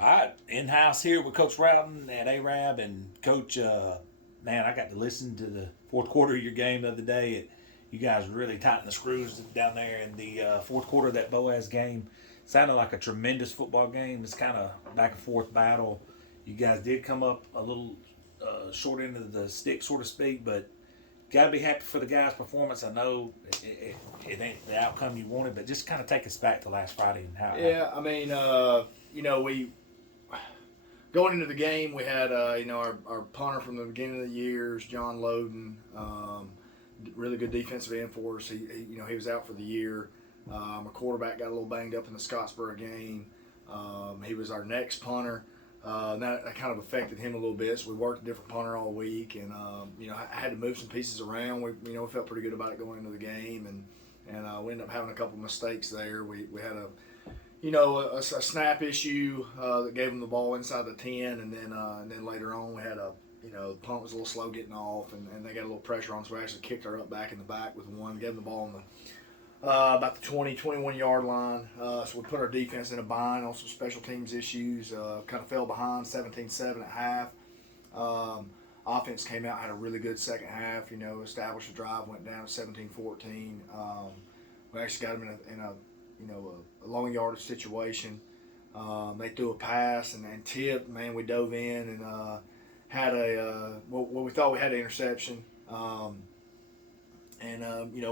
All right, in-house here with Coach Rowden at Arab and Coach. Man, I got to listen to the fourth quarter of your game the other day. You guys really tightened the screws down there in the fourth quarter of that Boaz game. Sounded like a tremendous football game. It's kind of back and forth battle. You guys did come up a little short end of the stick, so to speak, but got to be happy for the guys' performance. I know it ain't the outcome you wanted, but just kind of take us back to last Friday and how. Yeah, I mean, we going into the game, we had our punter from the beginning of the year is John Loden, really good defensive end for us. He was out for the year. Our quarterback got a little banged up in the Scottsboro game. He was our next punter. That kind of affected him a little bit. So we worked a different punter all week, and I had to move some pieces around. We felt pretty good about it going into the game, and we ended up having a couple mistakes there. We had a snap issue that gave them the ball inside the 10, and then later on we had the punt was a little slow getting off, and they got a little pressure on us. So we actually kicked her up back in the back with one, gave them the ball on the about the 20, 21 yard line. So we put our defense in a bind on some special teams issues. Kind of fell behind 17-7 at half. Offense came out, had a really good second half. Established a drive, went down at 17-14. We actually got them in a long yardage situation. They threw a pass and tipped. Man, we dove in and had what we thought we had an interception.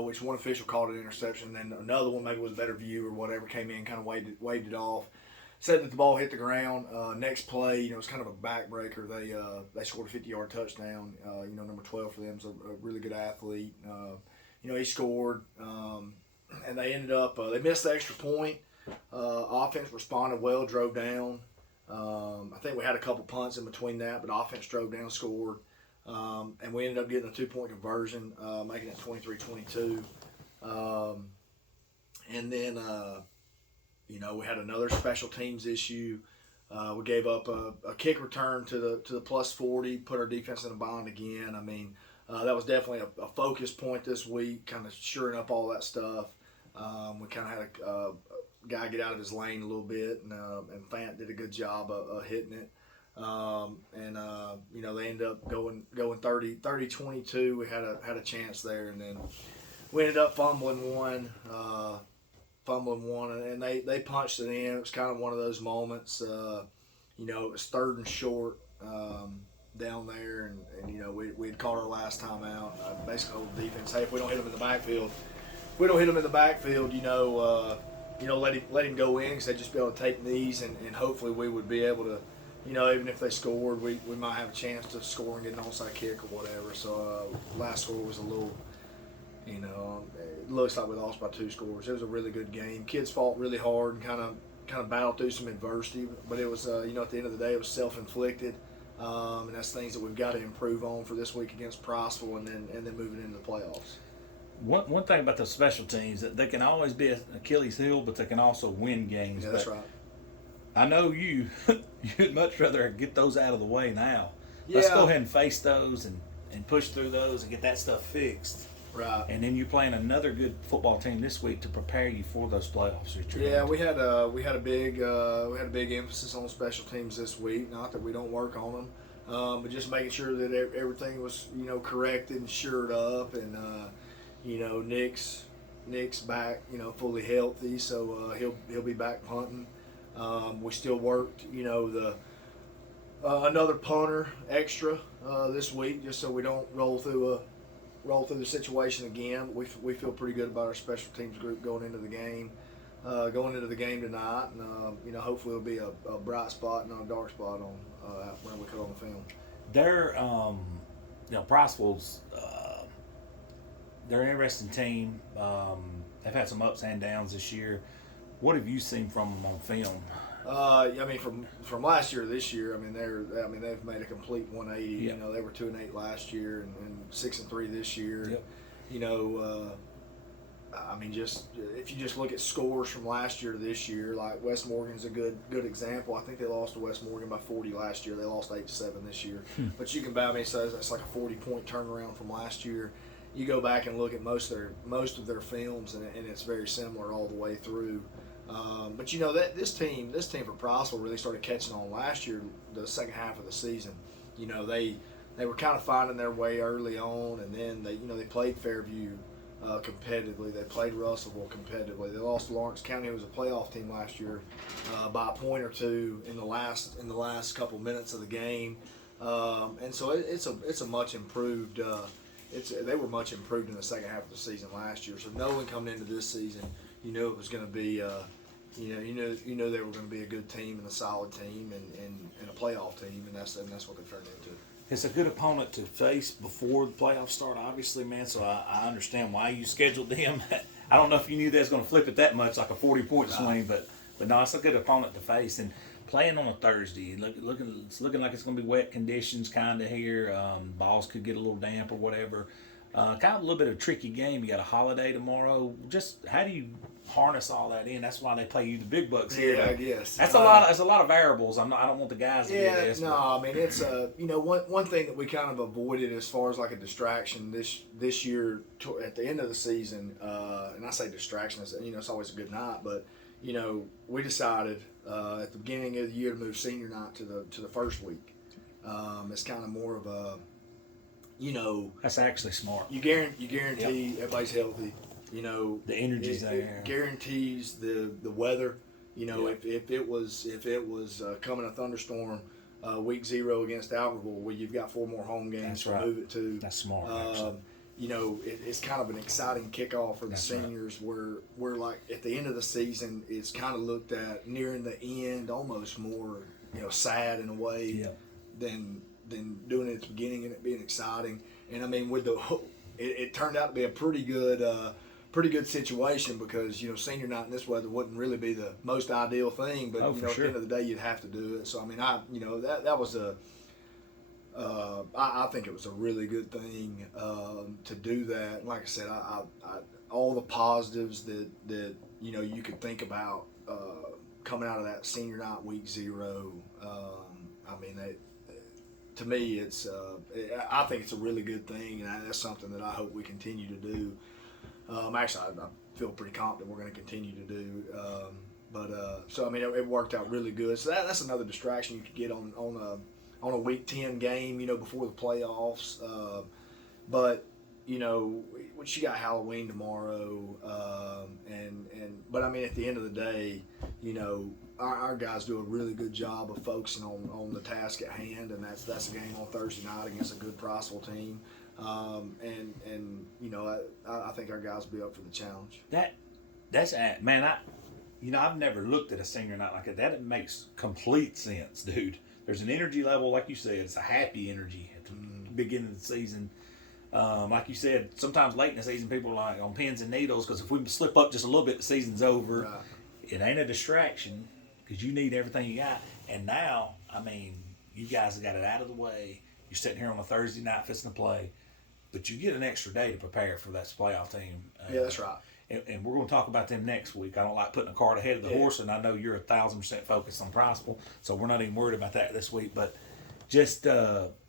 Which one official called it an interception, then another one maybe with a better view or whatever came in, kind of waved it off. Said that the ball hit the ground. Next play, it was kind of a backbreaker. They scored a 50-yard touchdown. Number 12 for them is a really good athlete. He scored, and they ended up they missed the extra point. Offense responded well, drove down. I think we had a couple punts in between that, but offense drove down, scored. And we ended up getting a 2-point conversion, making it 23-22. And then, we had another special teams issue. We gave up a kick return to the plus 40, put our defense in a bind again. I mean, that was definitely a focus point this week, kind of shoring up all that stuff. We kind of had a guy get out of his lane a little bit, and Fant did a good job of hitting it. They ended up going 30-22. We had a chance there, and then we ended up fumbling one, and they punched it in. It was kind of one of those moments. It was third and short down there, and we had caught our last time out. I basically told the defense, hey, if we don't hit them in the backfield, let him go in, because they'd just be able to take these, and hopefully we would be able to. Even if they scored, we might have a chance to score and get an onside kick or whatever. So last score was a little, it looks like we lost by 2 scores. It was a really good game. Kids fought really hard and kind of battled through some adversity. But it was, at the end of the day, it was self-inflicted. And that's things that we've got to improve on for this week against Priceville, and then moving into the playoffs. One thing about the special teams, that they can always be an Achilles heel, but they can also win games. Yeah, that's right. I know you'd much rather get those out of the way now. Yeah. Let's go ahead and face those and push through those and get that stuff fixed. Right. And then you're playing another good football team this week to prepare you for those playoffs. Yeah, we had a big emphasis on special teams this week. Not that we don't work on them, but just making sure that everything was corrected and shored up, and Nick's back fully healthy, so he'll be back punting. We still worked, another punter extra this week, just so we don't roll through the situation again. We feel pretty good about our special teams group going into the game tonight, and hopefully it'll be a bright spot and not a dark spot on when we cut on the film. They're Priceville's they're an interesting team. They've had some ups and downs this year. What have you seen from them on film? From last year to this year, they've made a complete 180. Yep. They were 2-8 last year and 6-3 this year. Yep. Just if you just look at scores from last year to this year, like West Morgan's a good example. I think they lost to West Morgan by 40 last year. They lost 8-7 this year. But you can so that's like a 40-point turnaround from last year. You go back and look at most of their films, and it's very similar all the way through. But you know that this team for Prosper really started catching on last year, the second half of the season. You know they were kind of finding their way early on, and then they played Fairview competitively. They played Russellville competitively. They lost to Lawrence County, who was a playoff team last year, by a point or two in the last couple minutes of the game. And so it's a much improved. They were much improved in the second half of the season last year. So knowing coming into this season, you knew it was going to be. You know they were going to be a good team and a solid team and a playoff team, and that's what they turned into. It's a good opponent to face before the playoffs start, obviously, man. So I understand why you scheduled them. I don't know if you knew they was going to flip it that much, like a 40-point swing, but no, it's a good opponent to face. And playing on a Thursday, it's looking like it's going to be wet conditions kind of here. Balls could get a little damp or whatever. Kind of a little bit of a tricky game. You got a holiday tomorrow. Just how do you harness all that in? That's why they play you the big bucks here. Yeah, I guess That's a lot. There's a lot of variables. I don't want the guys to get this. No, I mean it's one thing that we kind of avoided as far as like a distraction this year at the end of the season. And I say distraction, it's always a good night, but we decided at the beginning of the year to move senior night to the first week. It's kind of more of a That's actually smart. You guarantee everybody's healthy. The energy's there. It guarantees the weather. If it was coming a thunderstorm week 0 against Albertville, where you've got 4 more home games to move it to. That's smart. It's kind of an exciting kickoff for the seniors. Right. We're like at the end of the season, it's kind of looked at nearing the end, almost more sad in a way than doing it at the beginning and it being exciting. And I mean, it turned out to be a pretty good situation because senior night in this weather wouldn't really be the most ideal thing, but at the end of the day you'd have to do it. So I mean, that was I think it was a really good thing to do that. And like I said, I all the positives that you could think about coming out of that senior night week 0. I mean, to me, I think it's a really good thing, and that's something that I hope we continue to do. Actually, I feel pretty confident we're going to continue to do. So I mean, it worked out really good. So that's another distraction you could get on a week 10 game, before the playoffs. But you got Halloween tomorrow, but I mean, at the end of the day, our guys do a really good job of focusing on the task at hand, and that's a game on Thursday night against a good Prosville team. I think our guys will be up for the challenge. I've never looked at a senior night like that. That makes complete sense, dude. There's an energy level, like you said, it's a happy energy at the beginning of the season. Like you said, sometimes late in the season, people are like on pins and needles because if we slip up just a little bit, the season's over. Right. It ain't a distraction because you need everything you got. And now, I mean, you guys have got it out of the way. You're sitting here on a Thursday night fixing to play, but you get an extra day to prepare for that playoff team. Yeah, that's right. And we're going to talk about them next week. I don't like putting a cart ahead of the horse, and I know you're 1,000% focused on Prosper, so we're not even worried about that this week. But just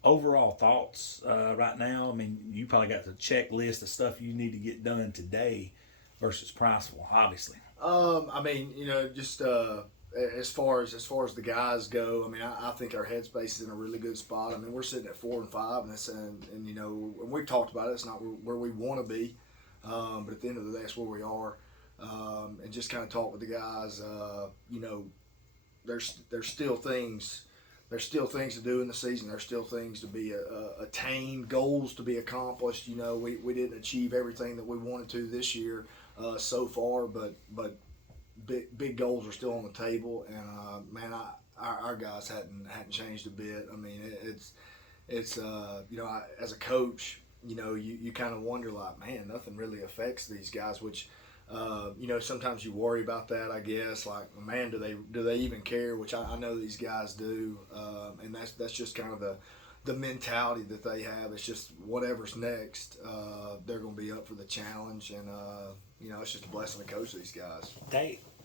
overall thoughts right now. I mean, you probably got the checklist of stuff you need to get done today versus Prosper, obviously. I mean, just as far as the guys go, I mean, I think our headspace is in a really good spot. I mean, we're sitting at 4 and 5, and we've talked about it. It's not where we want to be. But at the end of the day, that's where we are. And just kind of talk with the guys. There's still things. There's still things to do in the season. There's still things to be attained, goals to be accomplished. We didn't achieve everything that we wanted to this year so far, but big goals are still on the table. And man, our guys hadn't changed a bit. I mean, it's as a coach. You kind of wonder, like, man, nothing really affects these guys, which, sometimes you worry about that, I guess. Like, man, do they even care? Which I know these guys do, and that's just kind of the mentality that they have. It's just whatever's next, they're going to be up for the challenge, and it's just a blessing to coach these guys.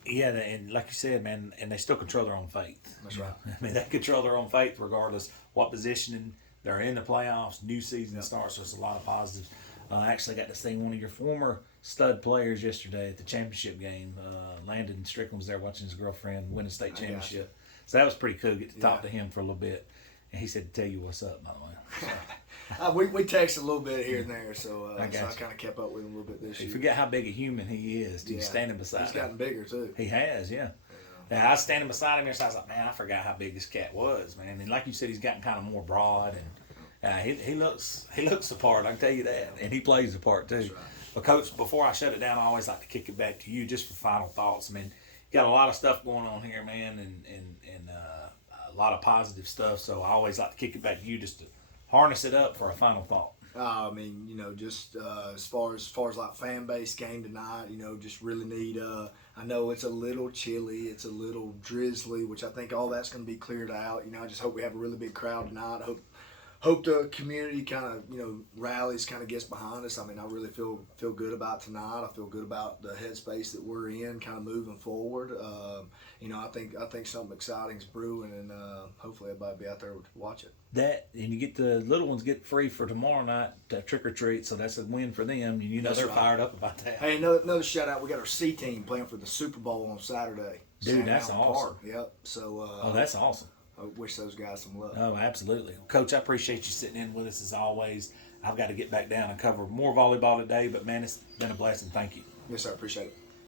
And like you said, man, and they still control their own fate. That's right. I mean, they control their own fate regardless what positioning. They're in the playoffs, new season starts, so there's a lot of positives. I actually got to see one of your former stud players yesterday at the championship game. Landon Strickland was there watching his girlfriend win a state championship. So that was pretty cool. Get to talk to him for a little bit. And he said to tell you what's up, by the way. So, we texted a little bit here and there, so I you. kind of kept up with him a little bit this you year. forget how big a human he is. Dude, standing beside him. He's gotten bigger, too. He has, yeah. Yeah, I was standing beside him here, so I was like, man, I forgot how big this cat was, man. And like you said, he's gotten kind of more broad, and he looks the part, I can tell you that. And he plays the part, too. That's right. But, Coach, before I shut it down, I always like to kick it back to you just for final thoughts. I mean, you got a lot of stuff going on here, man, and a lot of positive stuff. So I always like to kick it back to you just to harness it up for a final thought. I mean, just as far as like fan base game tonight, just really need. I know it's a little chilly, it's a little drizzly, which I think all that's going to be cleared out. I just hope we have a really big crowd tonight. I hope the community kind of rallies, kind of gets behind us. I mean, I really feel good about tonight. I feel good about the headspace that we're in, kind of moving forward. I think something exciting's brewing, and hopefully everybody will be out there to watch it. That, and you get the little ones get free for tomorrow night to trick or treat, so that's a win for them. And That's they're right. fired up about that. Hey, another shout out. We got our C team playing for the Super Bowl on Saturday. Dude, that's Sandmountain awesome. Park. Yep. So. That's awesome. I wish those guys some luck. Oh, absolutely. Coach, I appreciate you sitting in with us as always. I've got to get back down and cover more volleyball today, but man, it's been a blessing. Thank you. Yes, sir. Appreciate it.